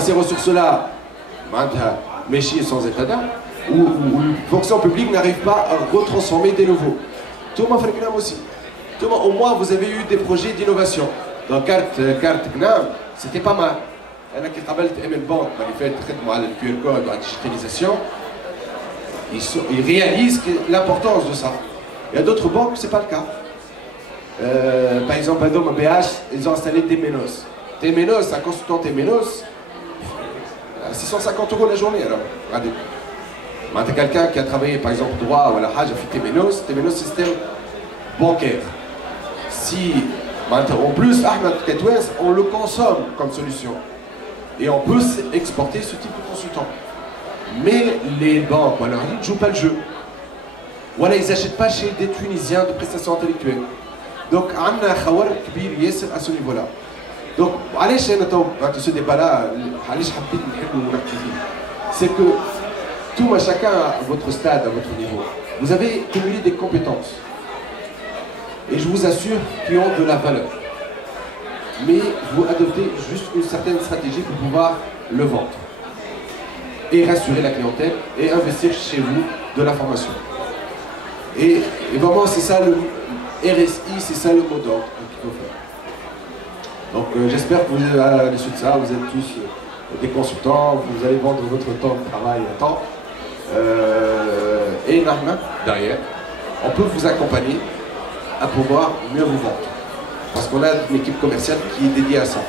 ces ressources-là, méchis sans état d'âme, où la fonction publique n'arrive pas à retransformer des nouveaux. Tout le monde fait aussi. Au moins, vous avez eu des projets d'innovation. Dans carte GNAM, c'était pas mal. أنا كي قابلت MN Bank اللي فات خدموا على QR code وعلى digitalisation, ils réalisent l'importance de ça. Il y a d'autres banques, c'est pas le cas. Par exemple, Adom BH, ils ont installé Temenos. Temenos, un consultant Temenos, 650 € la journée alors. Regardez. Tu quelqu'un qui a travaillé par exemple droit ou la Hajj a fait Temenos système bancaire. Si en plus, Ahmed Ketouens, on le consomme comme solution. Et on peut exporter ce type de consultant. Mais les banques, voilà, ils ne jouent pas le jeu. Voilà, ils n'achètent pas chez des Tunisiens de prestations intellectuelles. Donc, on a un khawar kbir yasser à ce niveau-là. Donc, ce débat-là, c'est que tout chacun à votre stade, à votre niveau, vous avez cumulé des compétences. Et je vous assure qu'ils ont de la valeur. Mais vous adoptez juste une certaine stratégie pour pouvoir le vendre. Et rassurer la clientèle et investir chez vous de la formation. Et vraiment, c'est ça le RSI, c'est ça le mot d'ordre qu'il faut faire. Donc j'espère que vous, à l'issue de ça, vous êtes tous des consultants, vous allez vendre votre temps de travail à temps. Et Nahma, derrière, on peut vous accompagner à pouvoir mieux vous vendre. Parce qu'on a une équipe commerciale qui est dédiée à ça.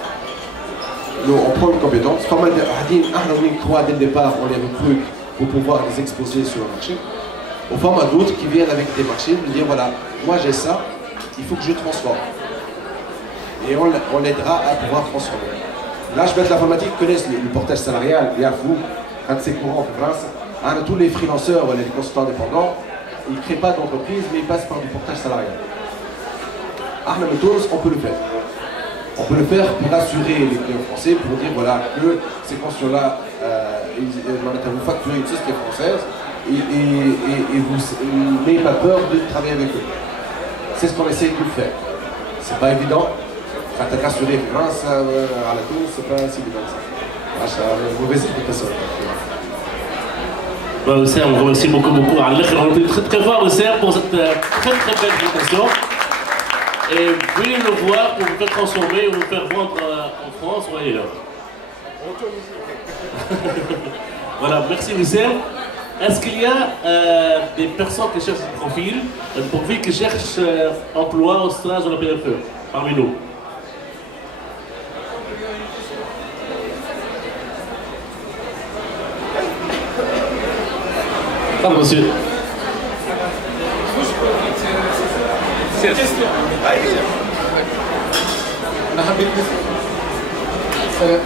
Nous, on prend une compétence. Dès le départ, on les recrute pour pouvoir les exposer sur le marché. Au format d'autres qui viennent avec des marchés, nous dire voilà, moi j'ai ça, il faut que je transforme. Et on l'aidera à pouvoir transformer. Là, je mets de l'informatique, connaissent le portage salarial, il y a vous, quand c'est courant en France, tous les freelanceurs, les consultants indépendants, ils ne créent pas d'entreprise, mais ils passent par du portage salarial. Ahmed Toulouse, on peut le faire. On peut le faire pour rassurer les clients français, pour dire voilà que ces consultants-là, vous facturez une société française et vous n'ayez pas peur de travailler avec eux. C'est ce qu'on essaie de faire. C'est pas évident. Quand tu as rassuré France à la Toulouse, c'est pas si évident que ça. Mauvaise explication. Oussem, on vous remercie beaucoup. On est très très fort, Oussem, pour cette très très belle présentation. Et veuillez le voir pour vous faire transformer ou vous faire vendre en France ou ailleurs. Voilà, merci Oussem. Est-ce qu'il y a des personnes qui cherchent un profil qui cherche emploi au stage de la PFE parmi nous? Pardon, monsieur. أنا حبيت نسأل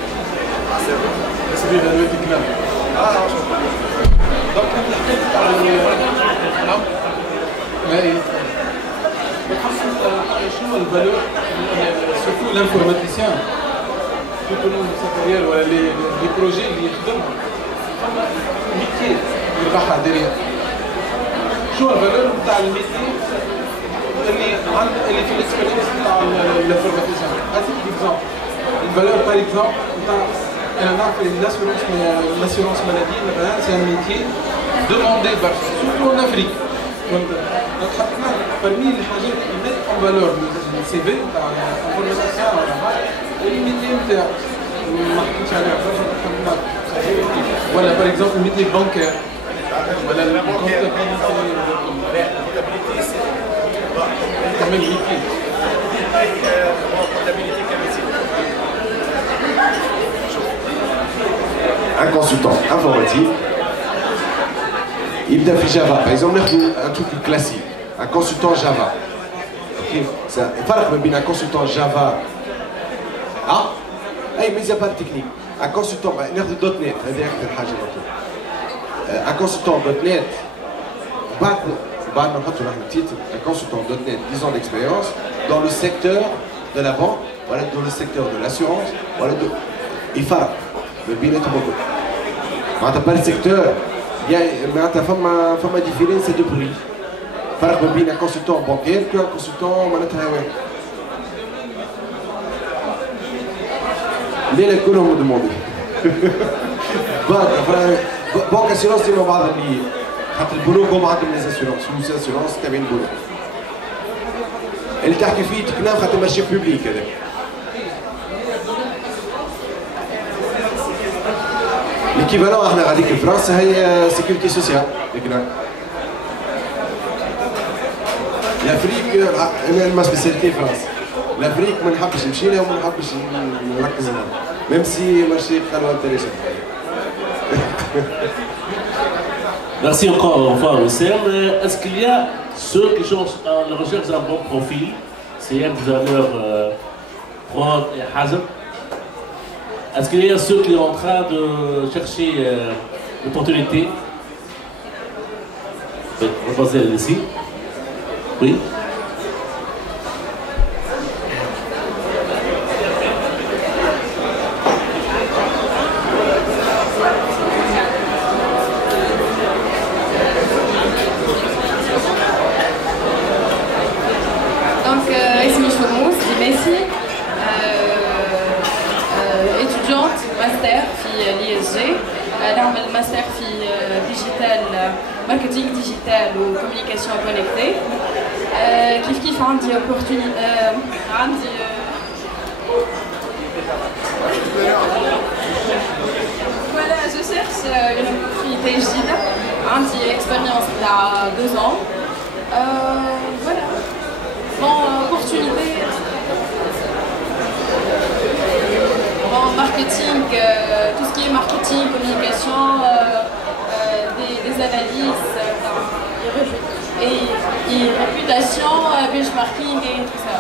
سبيل هلوية الكلام. دونك أنت حكيت عن لا إيه بتحسن شنو الفالور سورتو لانفورماتيسيان سورتو السكريال ولا لي بروجي اللي يخدمهم فما ميتي يربحها ديريا شنو الفالور نتاع الميتي اللي في الاكسبيرينس نتاع الانفورماتيسيان اتيك ديكزامبل الفالور باغ اكزومبل نتاع انا نعرف l'assurance maladie مثلا سي ان ميتي دوموندي برشا سورتو ان افريك دونك حطينا برمي الحاجات اللي ميت اون فالور السي في نتاع الانفورماتيسيان ولا حاجه الميتي نتاعو ما حكيتش عليها برشا ولا باغ اكزومبل الميتي بانكير ولا الكونتابيليتي كمان ميتي un consultant informatique, il fait Java. Par exemple, un truc classique, un consultant Java. Ok, ça, un consultant Java. Ah, mais il n'y a pas de technique. Un consultant, .NET, un consultant .NET, un consultant .NET, 10 ans d'expérience dans le secteur de la banque, voilà, dans le secteur de l'assurance, voilà, il faut le bilan est beaucoup. Mais t'as pas le secteur, il y a une femme différente, c'est de prix. Farq بين un consultant bancaire qu'un consultant معناتها ليه كلهم demandé. بنك اسيرونس ديما بعضهم اللي خاطر البنوك هما عندهم لي اسيرونس فلوس اسيرونس تابعين البنوك. اللي تحكي فيه تكلام خاطر ماشي بوبليك هذاك. ليكيفالون احنا غاديك في فرنسا هي سيكوريتي سوسيال هكذا. الافريك انا ما سبيسياليتي فرنسا. الافريك ما نحبش نمشي لها وما نحبش نركز معاها. ميم سي ماشي خلوها انتريسون. Merci encore, enfin, Wissem. Est-ce qu'il y a ceux qui sont à la recherche d'un bon profil, c'est un designer prod et hazard? Est-ce qu'il y a ceux qui sont en train de chercher l'opportunité? Oui, on va passer ici. Oui. étudiante master في l'ISG نعمل ماستر في ديجيتال ماركتينغ ديجيتال وكوميونيكاسيون كونكتي كيف عندي عندي voilà je cherche une opportunité جديدة عندي expérience تاع 2 ans voilà bon opportunité marketing, tout ce qui est marketing, communication, des analyses et réputation, benchmarking et tout ça.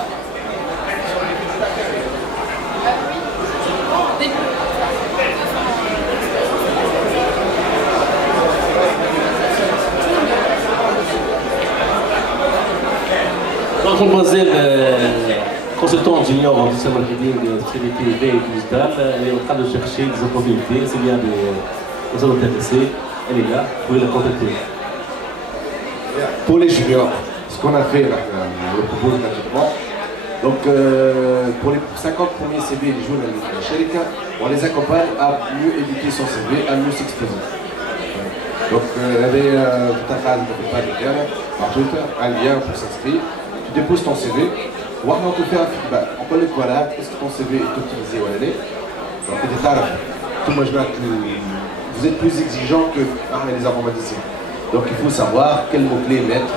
Donc, mademoiselle, consultant junior en digital marketing, TV et digital, elle est en train de chercher des opportunités. S'il y a des personnes intéressées, elle est là, vous pouvez la contacter. Pour les juniors, ce qu'on a fait, là, on le propose gratuitement. Donc, pour les 50 premiers CV des journalistes de Sherika, on les accompagne à mieux éditer son CV, à mieux s'exposer. Donc, il y avait tout un cas de un lien pour s'inscrire. Tu déposes ton CV. On peut faire un feedback. On peut dire voilà, est-ce que ton CV est optimisé ou elle est. Donc, vous êtes plus exigeant que les informaticiens. Donc, il faut savoir quels mots-clés mettre.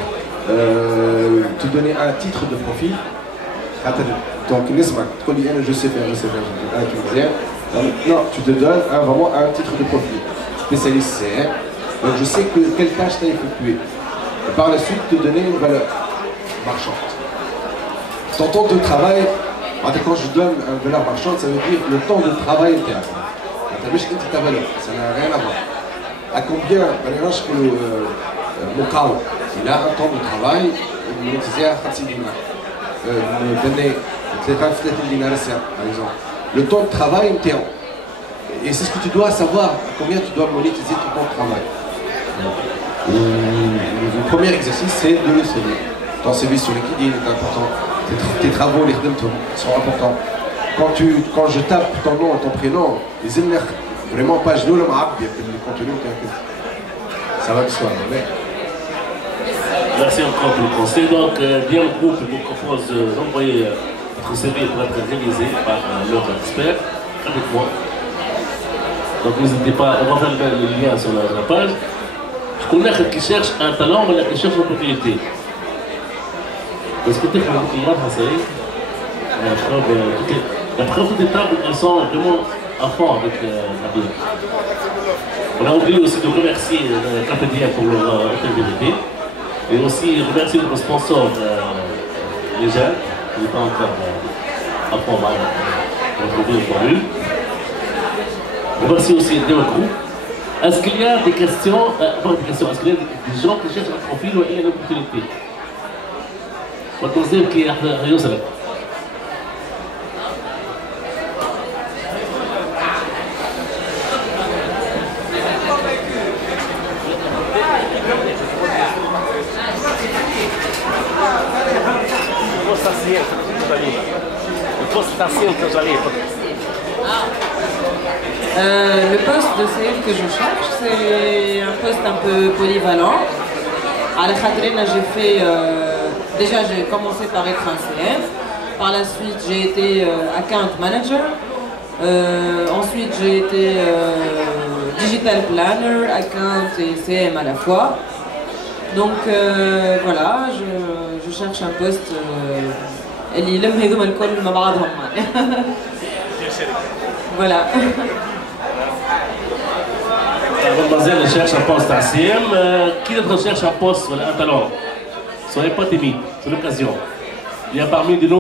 Te donner un titre de profil. Donc, je sais faire, un tunisien. Non, tu te donnes vraiment un titre de profil. Spécialiste CR. Donc, je sais quelle tâche tu as effectuée. Et par la suite, te donner une valeur marchande. Ton temps de travail, quand je donne une valeur marchande, ça veut dire le temps de travail interne. Ta valeur, ça n'a rien à voir. À combien, il a un temps de travail, par exemple. Le temps de travail interne. Et c'est ce que tu dois savoir, à combien tu dois monétiser ton temps de travail. Le premier exercice, c'est de le CV. Ton CV sur LinkedIn est important. Tes travaux, les sont importants. Quand je tape ton nom et ton prénom, les énergies, vraiment pas je le map, il y a le contenu, ça va de soi. Merci encore pour le conseil. Donc, bien le groupe vous propose d'envoyer votre CV pour être réalisé par leur expert avec moi. Donc, n'hésitez pas, on va faire le lien sur la page. Je connais quelqu'un qui cherche un talent, mais qui cherche une opportunité. Est-ce que tu as fait le marché, ça y est? La preuve, toutes les tables, elles sont vraiment à fond avec la vie. On a oublié aussi de remercier Capédia pour leur intégrité. Et aussi remercier notre sponsor, les jeunes, qui n'est pas encore à fond pour trouver une formule. Remercier aussi Deo Group. Est-ce qu'il y a des questions, est-ce qu'il y a des gens qui cherchent un profil ou il y a une opportunité? وتنظيم كي يوصل Le poste de CM que je cherche, c'est un poste un peu polyvalent. À la Khatrina, j'ai fait. Déjà, j'ai commencé par être un CM. Par la suite, j'ai été account manager. Ensuite, j'ai été digital planner, account et CM à la fois. Donc voilà, je cherche un poste. اللي يلم هذوما الكل مع بعضهم. Voilà. Mademoiselle cherche un poste à CM. Qui d'autre cherche un poste, un talent? Soyez pas timide, c'est l'occasion. Il y a parmi de nous